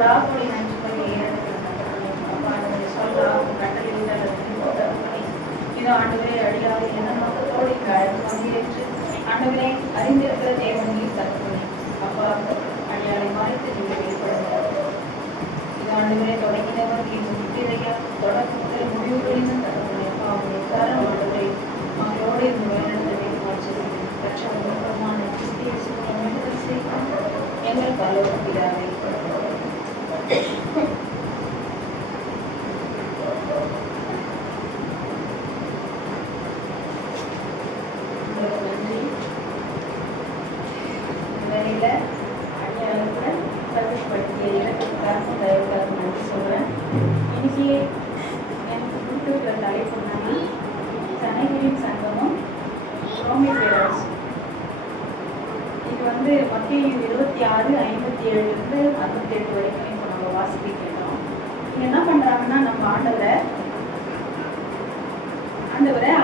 கோடா கோடி நன்றிகளை ஏறெடுக்கிறேன். அப்பா ஆண்டவரே சொல்லாமல் கட்டளையிட்டால் இதோ ஆண்டவரே அடியாறு என்ன நோக்கத்தோடு இந்த அழைப்பு பங்கேற்று ஆண்டவரே அறிந்திருக்கிற தேவன் நீர் தகப்பனே அப்பா அடியாரை மறைத்து நீங்கள் வெளிப்படுங்க. இது ஆண்டவரே தொடங்கினவர் நீர் முற்றிலையா தொடர்ந்து முடிவுகளிலும் தகப்பனே அப்பா அவருடைய தரம் ஆண்டவரை மக்களோடு இந்த வேலையை மாற்றுகிறேன். கற்ற உலகமான கிறிஸ்திய சுத்தம் செய்யும் எங்கள் பரலோக பிதாவே. நன்றி. வேலையில அடியாருடன் சந்தோஷப்படுத்திய இலக்கியக்காரக்கும் தயவுக்காக நன்றி சொல்றேன். இன்னைக்கு எனக்கு கொடுத்துருக்கிற தலைப்பு என்னன்னா சனைகளின் சங்கமும் ரோமை பேரரசு. இது வந்து மத்திய 26:57 68 வரைக்கும் இப்போ நம்ம வாசிக்க கேட்டோம். இங்க என்ன பண்றாங்கன்னா நம்ம ஆண்டவரை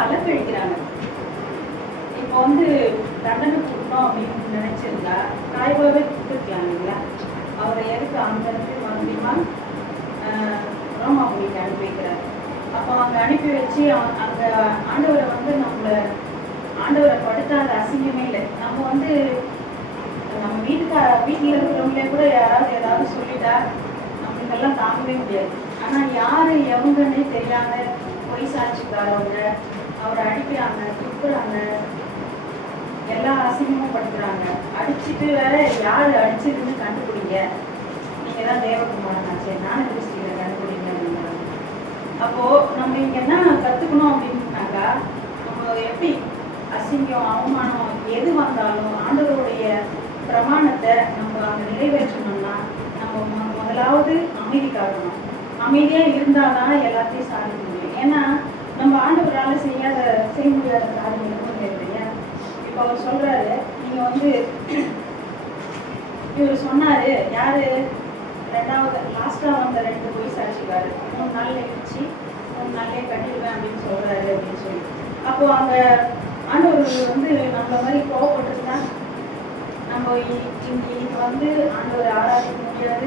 அலக்கழிக்கிறாங்க. இப்போ வந்து தண்டனை கொடுக்கணும் அப்படின்னு நினைச்சிருந்தா காய்வாகவே கொடுத்துருக்கலாம் இல்லைங்களா? அவரை எதுக்கு அங்கிருந்து மறுபடியுமா ரோமாபுரிக்கு அனுப்பி வைக்கிறாரு. அப்போ அங்கே அனுப்பி வச்சு அங்க ஆண்டவரை வந்து ஆண்டவரை படுத்தாத அசிங்கமே இல்லை. நம்ம வந்து நம்ம வீட்டில் இருக்கிறவங்களே கூட யாராவது ஏதாவது சொல்லிட்டா நம்மளுக்கெல்லாம் தாங்கவே முடியாது. ஆனால் யாரு எவங்கன்னே தெரியாத பொய் சாட்சிக்காரவங்க அவரை அடிக்கிறாங்க, துப்புறாங்க, எல்லா அசிங்கமும் படுத்துறாங்க. அடிச்சுட்டு வேற யாரு அடிச்சதுன்னு கண்டுபிடிங்க, நீங்க தான் தேவகுமாரன் சரி நானும் கிறிஸ்டியில கண்டுபிடிங்க அப்படிங்கிறாங்க. அப்போ நம்ம இங்க என்ன கத்துக்கணும் அப்படின்னாக்கா, நம்ம எப்படி அசிங்கம் அவமானம் எது வந்தாலும் ஆண்டவருடைய பிரமாணத்தை நம்ம அங்கே நிறைவேற்றணும்னா நம்ம முதலாவது அமைதி காட்டணும். அமைதியா இருந்தாதான் எல்லாத்தையும் சாதிக்க முடியும். ஏன்னா நம்ம ஆண்டவரால் செய்ய முடியாத காரியம் எதுவும் இல்லையா? இப்போ அவர் சொல்றாரு, நீங்க வந்து இவர் சொன்னாரு யாரு ரெண்டாவது லாஸ்டா வந்த 2 பொய் சாட்சிக்காரு 3 நாள்ல வச்சு 3 நாள்லயே கட்டிடுவேன் அப்படின்னு சொல்றாரு அப்படின்னு சொல்லி. அப்போ அங்க ஆண்டவர் வந்து நம்மள மாதிரி கோவப்பட்டிருந்தா நம்ம இன்னைக்கு வந்து ஆண்டவரை ஆராதிக்க முடியாது,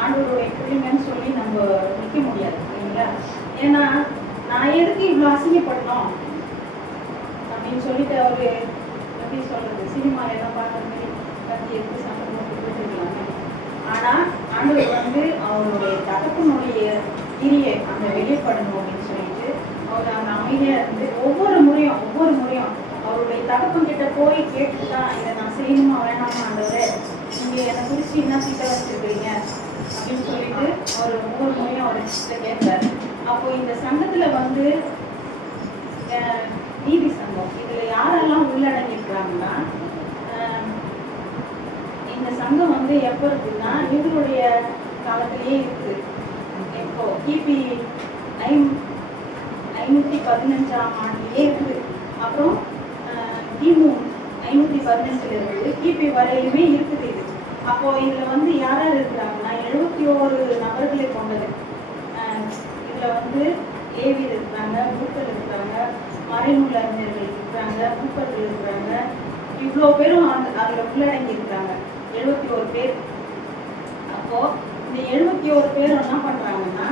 ஆண்டவருடைய பிள்ளைங்கன்னு சொல்லி நம்ம நிற்க முடியாது இல்லைங்களா? ஏன்னா நான் எதுக்கு இவ்வளோ அசிங்கப்படணும் அப்படின்னு சொல்லிட்டு அவரு எப்படி சொல்றது, சினிமால எல்லாம் பார்க்குற மாதிரி கத்தி எடுத்து சண்டை போட்டு போட்டுருக்கலாமே. ஆனா ஆண்டவர் வந்து அவருடைய தகப்பனுடைய கிரியை அந்த வெளிப்படணும் அப்படின்னு சொல்லிட்டு அவர் அந்த அமைதியா இருந்து ஒவ்வொரு முறையும் அவருடைய தகப்பன் கிட்ட போய் கேட்டுட்டு தான் இதை நான் செய்யணுமா வேணாமா ஆண்டவரே, நீங்க என்னை குறிச்சு என்ன கிட்ட வச்சிருக்கிறீங்க அப்படின்னு சொல்லிட்டு அவர் ஒவ்வொரு முறையும் அவர்கிட்ட கேட்கிறாரு. அப்போ இந்த சங்கத்துல வந்து நீதி சங்கம் இதுல யாரெல்லாம் உள்ளடங்கிருக்கிறாங்கன்னா, இந்த சங்கம் வந்து எப்போ இருக்குன்னா இவருடைய காலத்திலேயே இருக்கு. இப்போ கிபி 515ஆம் ஆண்டிலே இருக்குது. அப்புறம் கிமு 515 இருக்குது, கிபி வரையிலுமே இருக்குது இது. அப்போ இதுல வந்து யார் யார் இருக்கிறாங்கன்னா 71 நபர்களை கொண்டது. இதுல வந்து லேவியர் இருக்கிறாங்க, மூப்பர் இருக்கிறாங்க, மறைநூல் அறிஞர்கள் இருக்கிறாங்க, மூப்பர்கள் இருக்கிறாங்க. இவ்வளோ பேரும் அதுல உள்ளடங்கி இருக்கிறாங்க, 71 பேர். அப்போ இந்த 71 பேரும் என்ன பண்றாங்கன்னா,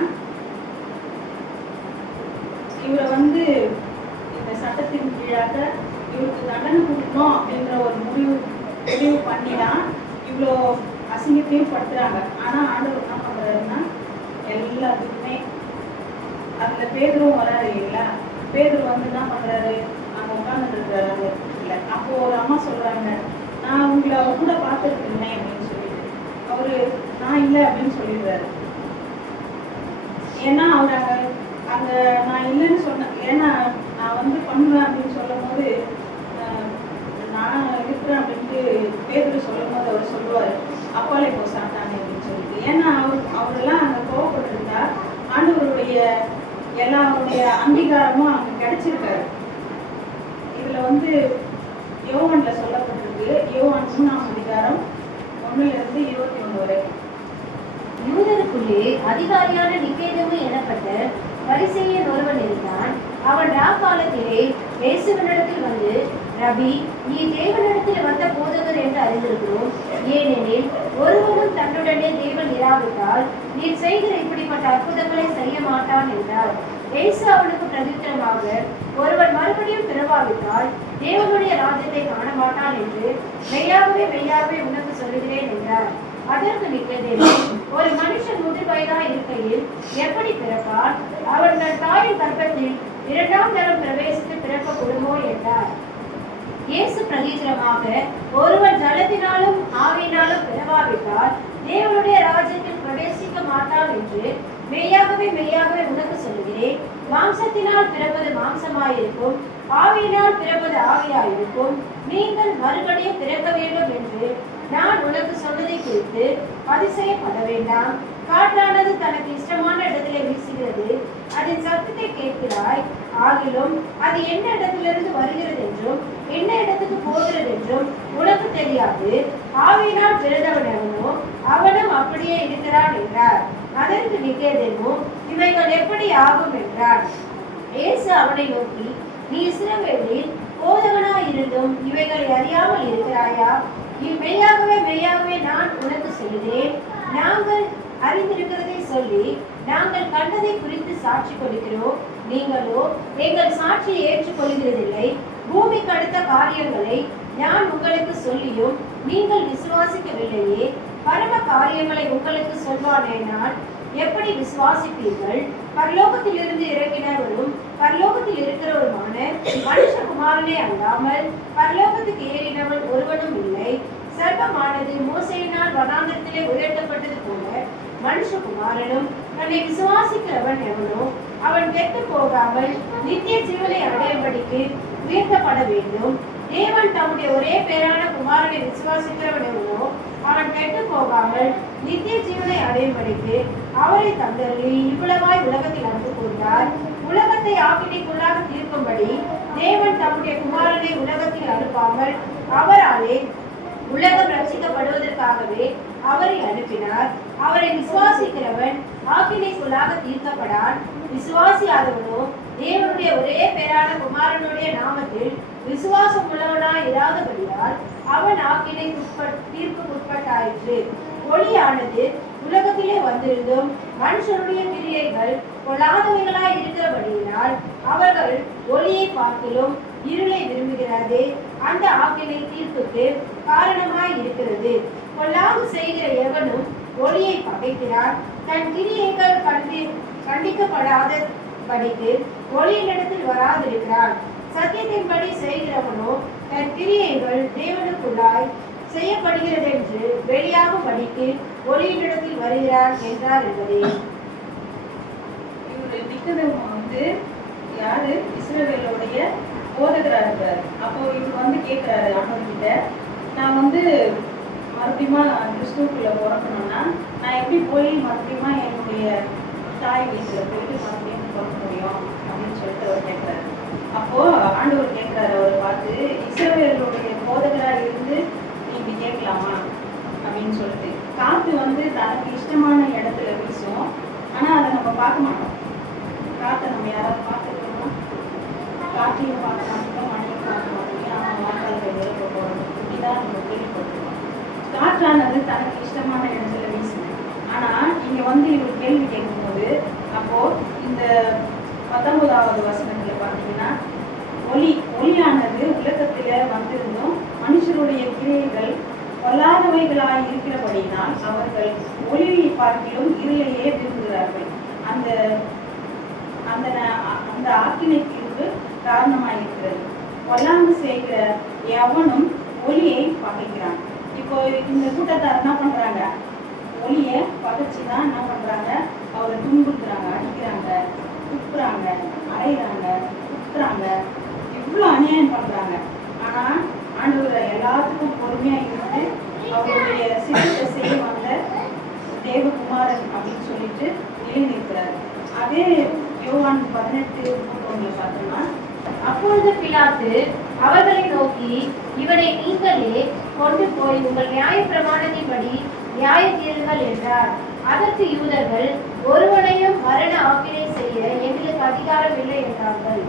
இவரை வந்து இந்த சட்டத்தின் கீழாக இவருக்கு தண்டனை கொடுக்கணும் அப்படின்ற ஒரு முடிவு பண்ணிதான் இவ்வளோ அசிங்கத்தையும் படுத்துறாங்க. ஆனா ஆண்டவர் என்ன பண்றாருன்னா எல்லாத்துக்குமே அதுல பேதுரும் வராரு இல்லைங்களா? பேதுரு வந்து என்ன பண்றாரு, அங்க உட்கார்ந்துட்டு இருக்கிறாரு அந்த இல்லை. அப்போ ஒரு அம்மா சொல்றாங்க, நான் உங்களை அவர் கூட பார்த்துருக்கேன் அப்படின்னு சொல்லிட்டு அவரு நான் இல்லை அப்படின்னு சொல்லிடுறாரு. ஏன்னா அவர் அங்க நான் இல்லைன்னு சொன்னேன், ஏன்னா நான் வந்து பண்ணுவேன் அப்படின்னு சொல்லும் போது நான் இருக்கிறேன் அப்படின்ட்டு பேதுரு சொல்லும் போது அவர் சொல்லுவாரு அப்பாலே போ சாப்பிட்டாங்க அப்படின்னு சொல்லிட்டு. ஏன்னா அவரெல்லாம் அங்க கோவப்பட்டிருந்தா ஆண்டவருடைய எல்லாருடைய அங்கீகாரமும் அங்க கிடைச்சிருக்காரு. இதுல வந்து யோவான்ல சொல்லப்பட்டிருக்கு, யோவான் 3ஆம் அதிகாரம் 1-21 வரை. யூதருக்குள்ளே அதிகாரியான நிக்கேதேமு எனப்பட்ட பரிசேயன் ஒருவன் இருந்தான். அவன் ராக்காலத்திலே இயேசுவினிடத்தில் வந்து, ரபி, நீ தேவனிடத்தில் வந்த போதகர் என்று அறிந்திருக்கிறோம். ஏனெனில் ஒருவனும் தன்னுடனே தேவன் இராவிட்டால் நீர் செய்கிற இப்படிப்பட்ட அற்புதங்களை செய்ய மாட்டான் என்றார். இயேசு அவனுக்கு பிரதித்திரமாக, ஒருவன் மறுபடியும் பிறவாவிட்டால் தேவனுடைய ராஜ்யத்தை காண மாட்டான் என்று மெய்யாகவே மெய்யாகவே உனக்கு சொல்லுகிறேன் என்றார். அதற்கு நிக்கதேமு, ஒரு மனுஷன் முதிர் வயதாய் இருக்கையில் எப்படி பிறப்பான்? அவன் தன் தாயின் கர்ப்பத்தில் 2ஆம் தரம் பிரவேசித்து பிறக்கக்கூடுமோ என்றார். இயேசு பிரதித்திரமாக, ஒருவன் ஜலத்தினாலும் ஆவியினாலும் பிறவாவிட்டால் தேவனுடைய ராஜ்யத்தில் பிரவேசிக்க மாட்டான் என்று மெய்யாகவே மெய்யாகவே உனக்கு சொல்லுகிறேன். மாம்சத்தினால் பிறப்பது மாம்சமாயிருக்கும், ஆவியினால் பிறப்பது ஆவியாயிருக்கும். நீங்கள் மறுபடியும் பிறக்க வேண்டும் என்று நான் உனக்கு சொன்னதை குறித்து அதிசயப்பட வேண்டாம். காற்றானது தனக்கு இஷ்டமான இடத்திலே வீசுகிறது, அதன் சத்தத்தை கேட்கிறாய், ஆகிலும் அது என்ன இடத்திலிருந்து வருகிறது என்றும் என்ன இடத்துக்கு போகிறது என்றும் உனக்கு தெரியாது. ஆவியினால் பிறந்தவன் எவனோ அவனும் அப்படியே இருக்கிறான் என்றார். அதற்கு நிக்கதேமு, இவைகள் எப்படி ஆகும் என்றார். இயேசு அவனை நோக்கி, நீ இஸ்ரவேலில் போதகனாய் இருந்தும் இவைகளை அறியாமல் இருக்கிறாயா? மெய்யாகவே மெய்யாகவே நான் உனக்கு சொல்கிறேன், நாங்கள் அறிந்திருக்கிறதை சொல்லி நாங்கள் கண்டதை குறித்து சாட்சி கொடுக்கிறோம், நீங்களோ எங்கள் சாட்சியை ஏற்றுக்கொள்கிறதில்லை. பூமிக்கு அடுத்த காரியங்களை நான் உங்களுக்கு சொல்லியும் நீங்கள் விசுவாசிக்கவில்லையே. பரம காரியங்களை உங்களுக்கு சொல்வானேனால் எப்படி விசுவாசிப்பீர்கள்? பரலோகத்திலிருந்து இறங்கினவரும் பரலோகத்தில் இருக்கிறவருமான மனுஷகுமாரனே அல்லாமல் பரலோகத்துக்கு ஏறினவன் ஒருவனும் இல்லை. சர்வமானது மோசேயினால் வனாந்தரத்திலே உயர்த்தப்பட்டது போல மனுஷகுமாரனும் தன்னை விசுவாசிக்கிறவன் எவனோ அவன் கெட்டு போகாமல் நித்திய ஜீவனை அடையும்படிக்கு உயர்த்தப்பட வேண்டும். தேவன் தம்முடைய ஒரே பேரான குமாரனை விசுவாசிக்கிறவன் எவனோ அவன் கெட்டு போகாமல் நித்திய ஜீவனை அடையும்படிக்கு அவரை தந்தருளி இவ்வளவாய் உலகத்தில் அன்பு கூர்ந்தார். உலகத்தை ஆக்கினைக்குள்ளாக தீர்க்கும்படி தேவன் தம்முடைய குமாரனை உலகத்தில் அனுப்பாமல் அவராலே உலகம் ரட்சிக்கப்படுவதற்காகவே அவரை அனுப்பினார். அவரை விசுவாசிக்கிறவன் ஆக்கினைக்குள்ளாக தீர்க்கப்படான். விசுவாசியாதவனோ தேவனுடைய ஒரே பேரான குமாரனுடைய நாமத்தில் விசுவாசம் உள்ளவனாய் இராதபடியால் அவன் தீர்ப்புக்குட்பட்டாயிற்று. ஒளியானது உலகத்திலே வந்திருந்தும் மனுஷனுடைய கிரியைகள் கொள்ளாதவைகளாய் இருக்கிறபடியினால் அவர்கள் ஒளியை பார்க்கிலும் இருளை விரும்புகிறது. அந்த ஆக்கினை தீர்ப்புக்கு காரணமாய் இருக்கிறது. கொள்ளாது செய்கிற எவனும் ஒளியை பகைக்கிறான், தன் கிரியைகள் கண்டிக்கப்படாத படிக்கு ஒளியினிடத்தில் வராதிருக்கிறான். சத்தியத்தின்படி செய்கிறவனோ தன் கிரியைகள் தேவனுக்குள்ளாய் செய்யப்படுகிறது என்று வெளியாகும் படிக்கு ஒளியினிடத்தில் வருகிறான் என்றார் என்பதே. இவர் நிக்கதேமு வந்து யாரு? இஸ்ரவேலுடைய போதகரா இருக்காரு. அப்போ இவர் வந்து கேட்கிறாரு ஆண்டவர்கிட்ட, நான் வந்து மறுபடியுமா கிறிஸ்துவுக்குள்ள பிறக்கணும்னா நான் எப்படி போய் மறுபடியுமா என்னுடைய தாய் வீட்டுல போயிட்டு மறுபடியும் பிறக்க முடியும் அப்படின்னு சொல்லிட்டு அவர் கேட்கிறாரு. அப்போ ஆண்டவர் கேட்கிறாரு அவரை பார்த்து, இஸ்ரவேலுடைய போதகரா இருந்து நீ இப்படி கேட்கலாமா அப்படின்னு சொல்லிட்டு. காத்து வந்து தனக்கு இஷ்டமான இடத்துல வீசும், ஆனா அதை நம்ம பார்க்க மாட்டோம். காற்றை நம்ம யாராவது பார்த்துருக்கோம்னா காற்றையும் பார்க்க மாட்டோம், மழையும் பார்க்க மாட்டோம், ஆனால் வாக்காளர்கள் எழுப்ப போகிறோம், இப்படிதான் நம்ம கேள்விப்பட்டிருக்கோம். காற்றானது தனக்கு இஷ்டமான இடத்துல வீசுது. ஆனா இங்க வந்து இவர் கேள்வி கேட்கும்போது, அப்போ இந்த 19வது வசனத்துல பார்த்தீங்கன்னா, ஒளியானது உலகத்தில வந்திருந்தும் மனுஷருடைய கிரியைகள் கொள்ளாதவைகளாய் இருக்கிறபடியினால் அவர்கள் ஒளியை பார்க்கிலும் இருளையே விரும்புகிறார்கள். அந்த அந்த அந்த ஆக்கினை தீர்வு காரணமாக இருக்கிறது. கொல்லாந்து செய்கிற எவனும் ஒளியை பகைக்கிறான். இப்போ இந்த கூட்டத்தார் என்ன பண்றாங்க? ஒளியை பகைச்சுதான் என்ன பண்றாங்க? அவரை துன்புறுத்துறாங்க, அடிக்கிறாங்க, துப்புறாங்க, அரைகிறாங்க, குத்துறாங்க, இவ்வளோ அநியாயம் பண்றாங்க. ஆனா ஆண்டவர் எல்லாத்துக்கும் பொறுமையா இருந்து அவருடைய சிறந்த செய்ய வந்த தேவகுமாரன் அப்படின்னு சொல்லிட்டு நிலைநிற்கிறார். அதே யோவான் 18:3 பார்த்தோம்னா, அப்பொழுது பிலாத்து அவர்களை நோக்கி, இவனை நீங்களே கொண்டு போய் உங்கள் நியாய பிரமாணத்தின்படி நியாய தீருங்கள் என்றார். அதற்கு யூதர்கள், ஒருவனையும் மரண ஆக்கினை செய்ய எங்களுக்கு அதிகாரம் இல்லை என்றார்கள்.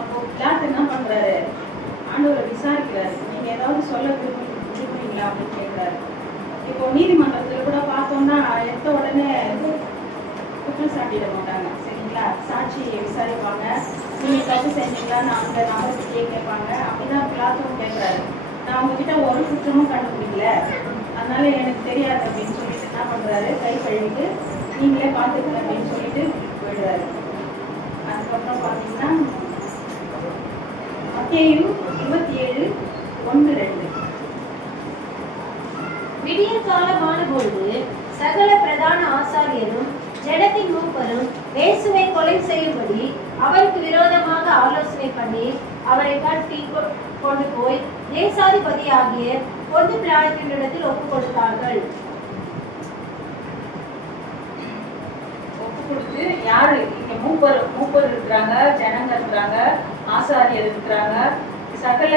அப்போ பிலாத்து என்ன பண்றாரு? ஆண்டவரை விசாரிக்கிறாரு, நீங்க ஏதாவது சொல்ல விரும்புறீங்களா அப்படின்னு கேட்கிறாரு. இப்போ நீதிமன்றத்துல கூட பார்த்தோம்னா எடுத்த உடனே குற்றம் சாட்டிட மாட்டாங்க. சரிங்களா? சாட்சியை விசாரிப்பாங்க. நீங்க தப்பு செஞ்சீங்களான்னு அந்த நபர்கிட்டயே கேட்பாங்க. அப்படிதான் பிலாத்துவும் கேட்கிறாரு. நான் உங்ககிட்ட ஒரு குற்றமும் கண்டுபிடிக்கல, அதனால எனக்கு தெரியாது அப்படின்னு சொல்லிட்டு என்ன பண்றாரு, கை கழுவிட்டு நீங்களே பார்த்துக்கல அப்படின்னு சொல்லிட்டு போயிடுறாரு. அதுக்கப்புறம் பார்த்தீங்கன்னா மத்தேயு 27:1-2. விடியற் காலமான பொழுது சகல பிரதான ஆசாரியரும் ஜனத்தின் மூப்பரும் இயேசுவை கொலை செய்யும்படி அவருக்கு விரோதமாக ஆலோசனை பண்ணி அவரை கட்டி கொண்டு போய் தேசாதிபதியாகிய பொது பிலாத்தினிடத்தில் ஒப்புக் கொடுத்தார்கள். ஒப்பு கொடுத்து யாரு இங்க மூப்பர் இருக்கிறாங்க, ஜனங்க இருக்கிறாங்க, ஆசாரியர் இருக்கிறாங்க, சகல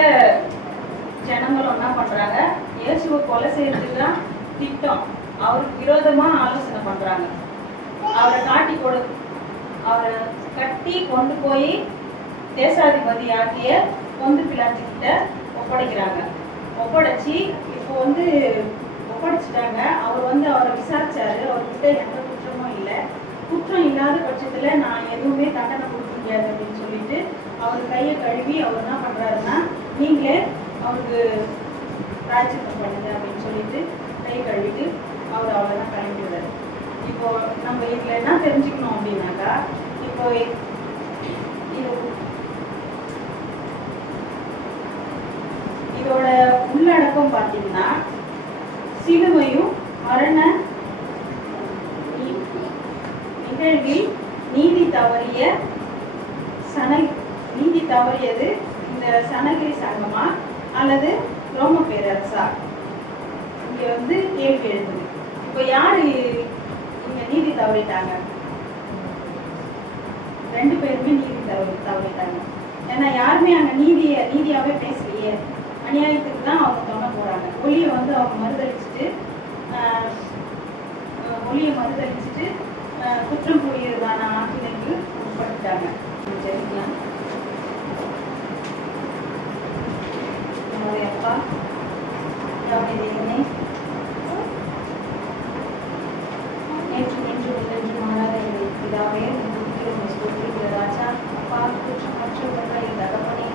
ஜனங்களும் என்ன பண்றாங்க, இயேசுவை கொலை செய்யறதுக்கு தான் திட்டம். அவருக்கு விரோதமா ஆலோசனை பண்றாங்க. அவரை கட்டி கொண்டு போய் தேசாதிபதி ஆகிய பொந்து பிலாத்து கிட்ட ஒப்படைக்கிறாங்க. ஒப்படைச்சி இப்போ ஒப்படைச்சிட்டாங்க. அவர் அவரை விசாரிச்சாரு. அவர்கிட்ட எந்த குற்றமும் இல்லை. குற்றம் இல்லாத பட்சத்துல நான் எதுவுமே தண்டனை கொடுக்க முடியாது அப்படின்னு சொல்லிட்டு அவர் கையை கழுவி அவர் என்ன பண்றாருன்னா, நீங்களே அவருக்கு பிராயச்சித்தம் பண்ணுங்க அப்படின்னு சொல்லிட்டு கை கழுவிட்டு அவர் அவ்வளோதான் கிளம்பிடுறாரு. இப்போ நம்ம இதுல என்ன தெரிஞ்சுக்கணும் அப்படின்னாக்கா, இப்போ இதோட உள்ளடக்கம் பார்த்தீங்கன்னா சிலுவையும் மரண நிகழ்வில் நீதி தவறியது இந்த சனகிரி சங்கமா அல்லது ரோம பேரரசா? இங்க கேள்வி எழுதுது. இப்போ யாரு இங்க நீதி தவறிட்டாங்க? ரெண்டு பேருமே நீதி தவறிட்டாங்க. ஏன்னா யாருமே அங்க நீதியாவே பேசலையே. அநியாயத்துக்கு தான் அவங்க தொண்ண போறாங்க. ஒளியை அவங்க மறுதளிச்சுட்டு குற்றம் புரியறதான ஆக்கினைக்கு உட்பட்டுட்டாங்க. சரிங்களா? நம்முடைய அப்பா தேவனே, நேற்று நின்று உள்ளென்று மாறாத எங்கள் பிதாவே, உங்களுக்கு ராஜா, அப்பா, குற்றமற்றவர்கள் தகப்பனே,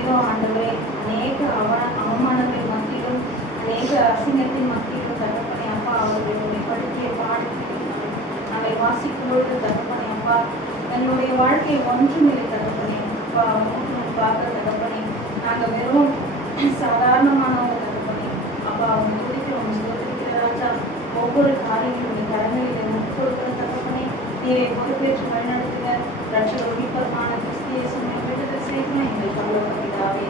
இதோ ஆண்டவரே, அநேக அவமானங்கள் மத்தியிலும் அநேக அசிங்கத்தின் மத்தியிலும் தகப்பனே அப்பா, அவர்களுடைய படுத்திய பாடத்திலும் நாங்கள் வாசிக்கும்போது தகப்பனே அப்பா, எங்களுடைய வாழ்க்கை ஒன்றுமில்லை தகப்பனே அப்பா, முன்பாக தகப்பனே நாங்கள் வெறும் சாதாரணமானவங்க தகப்பனே அப்பா, அவங்க துடிக்கிறோம் சோதரிக்கிற ராஜா, ஒவ்வொரு காரியங்களுடைய கரங்களில் முட்டு கொடுக்கிற தகப்பனே, நீரை பொறுப்பேற்று வழிநடத்துக. ரட்சகர் மீட்பருமான கிறிஸ்து இயேசுவின் விடுதலை செய்து எங்கள் பரலோக பிதாவே.